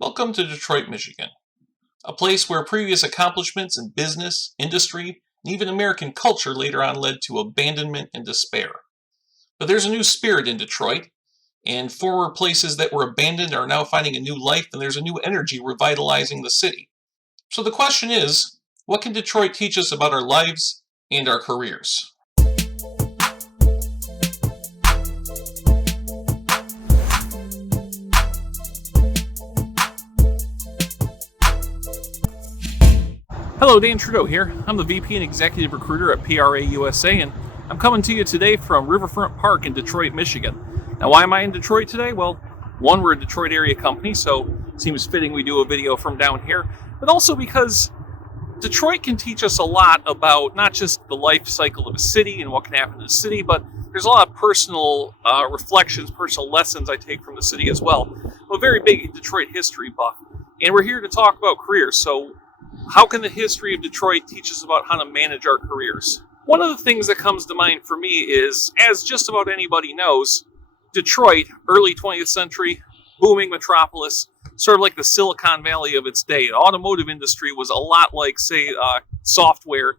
Welcome to Detroit, Michigan, a place where previous accomplishments in business, industry, and even American culture later on led to abandonment and despair. But there's a new spirit in Detroit, and former places that were abandoned are now finding a new life, and there's a new energy revitalizing the city. So the question is, what can Detroit teach us about our lives and our careers? Hello, Dan Trudeau here. I'm the VP and Executive Recruiter at PRA USA, and I'm coming to you today from Riverfront Park in Detroit, Michigan. Now, why am I in Detroit today? Well, one, we're a Detroit area company, so it seems fitting we do a video from down here, but also because Detroit can teach us a lot about not just the life cycle of a city and what can happen in a city, but there's a lot of personal reflections, personal lessons I take from the city as well. I'm a very big Detroit history buff, and we're here to talk about careers. So how can the history of Detroit teach us about how to manage our careers? One of the things that comes to mind for me is, as just about anybody knows, Detroit, early 20th century, booming metropolis, sort of like the Silicon Valley of its day. The automotive industry was a lot like, say, software,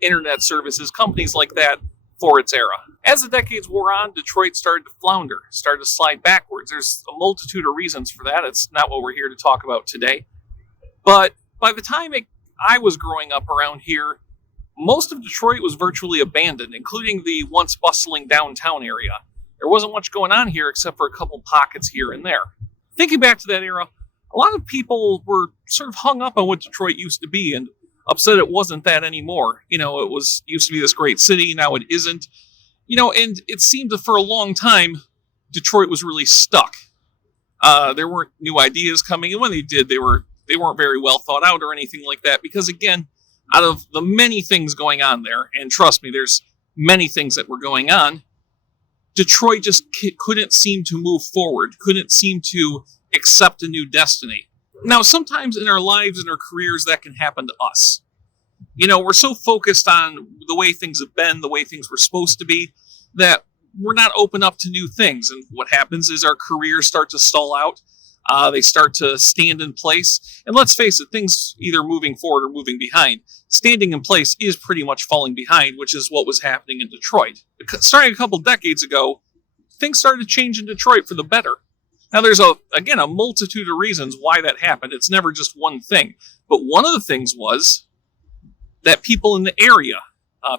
internet services, companies like that for its era. As the decades wore on, Detroit started to flounder, started to slide backwards. There's a multitude of reasons for that. It's not what we're here to talk about today. But by the time I was growing up around here, most of Detroit was virtually abandoned, including the once bustling downtown area. There wasn't much going on here except for a couple pockets here and there. Thinking back to that era, a lot of people were sort of hung up on what Detroit used to be and upset it wasn't that anymore. It used to be this great city, now it isn't. And it seemed that for a long time, Detroit was really stuck. There weren't new ideas coming, and when they did, they weren't very well thought out or anything like that, because again, out of the many things going on there, and trust me, there's many things that were going on, Detroit just couldn't seem to move forward, couldn't seem to accept a new destiny. Now, sometimes in our lives and our careers, that can happen to us. We're so focused on the way things have been, the way things were supposed to be, that we're not open up to new things. And what happens is our careers start to stall out. They start to stand in place. And let's face it, things either moving forward or moving behind. Standing in place is pretty much falling behind, which is what was happening in Detroit. Starting a couple decades ago, things started to change in Detroit for the better. Now, there's a multitude of reasons why that happened. It's never just one thing. But one of the things was that people in the area,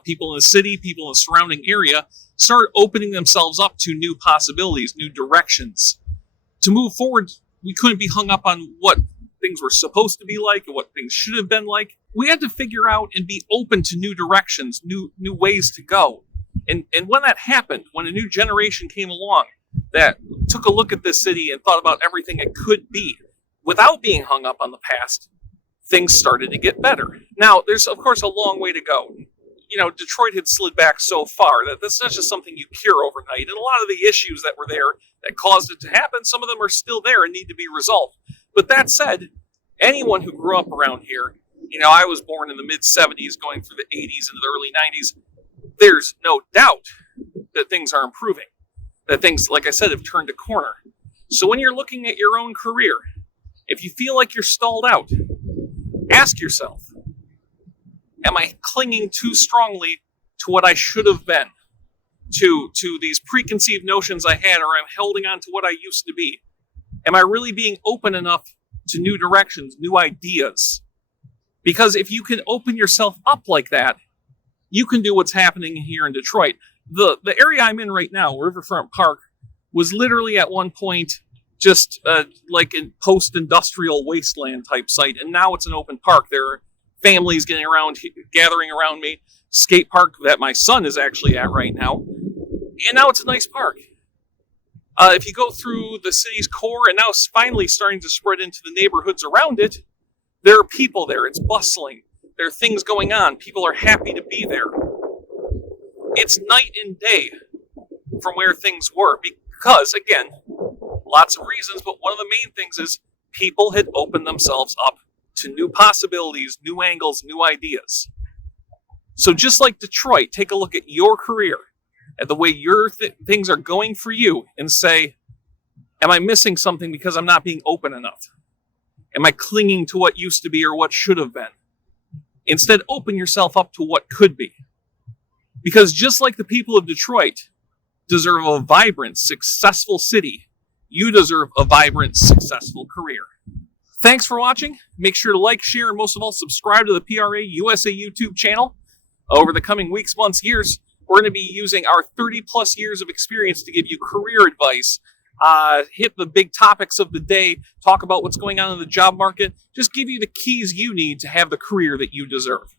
people in the city, people in the surrounding area, started opening themselves up to new possibilities, new directions. To move forward, we couldn't be hung up on what things were supposed to be like and what things should have been like. We had to figure out and be open to new directions, new ways to go. And when that happened, when a new generation came along that took a look at this city and thought about everything it could be, without being hung up on the past, things started to get better. Now, there's, of course, a long way to go. Detroit had slid back so far that this is not just something you cure overnight. And a lot of the issues that were there that caused it to happen, some of them are still there and need to be resolved. But that said, anyone who grew up around here, I was born in the mid-'70s, going through the '80s into the early '90s, there's no doubt that things are improving. That things, like I said, have turned a corner. So when you're looking at your own career, if you feel like you're stalled out, ask yourself, am I clinging too strongly to what I should have been? To these preconceived notions I had, or I'm holding on to what I used to be? Am I really being open enough to new directions, new ideas? Because if you can open yourself up like that, you can do what's happening here in Detroit. The area I'm in right now, Riverfront Park, was literally at one point just like a post-industrial wasteland type site, and now it's an open park. There are families gathering around me. Skate park that my son is actually at right now. And now it's a nice park. If you go through the city's core, and now it's finally starting to spread into the neighborhoods around it, there are people there. It's bustling. There are things going on. People are happy to be there. It's night and day from where things were because, again, lots of reasons, but one of the main things is people had opened themselves up to new possibilities, new angles, new ideas. So just like Detroit, take a look at your career, at the way your things are going for you, and say, am I missing something because I'm not being open enough? Am I clinging to what used to be or what should have been? Instead, open yourself up to what could be. Because just like the people of Detroit deserve a vibrant, successful city, you deserve a vibrant, successful career. Thanks for watching. Make sure to like, share, and most of all, subscribe to the PRA USA YouTube channel. Over the coming weeks, months, years, we're going to be using our 30 plus years of experience to give you career advice, hit the big topics of the day, talk about what's going on in the job market, just give you the keys you need to have the career that you deserve.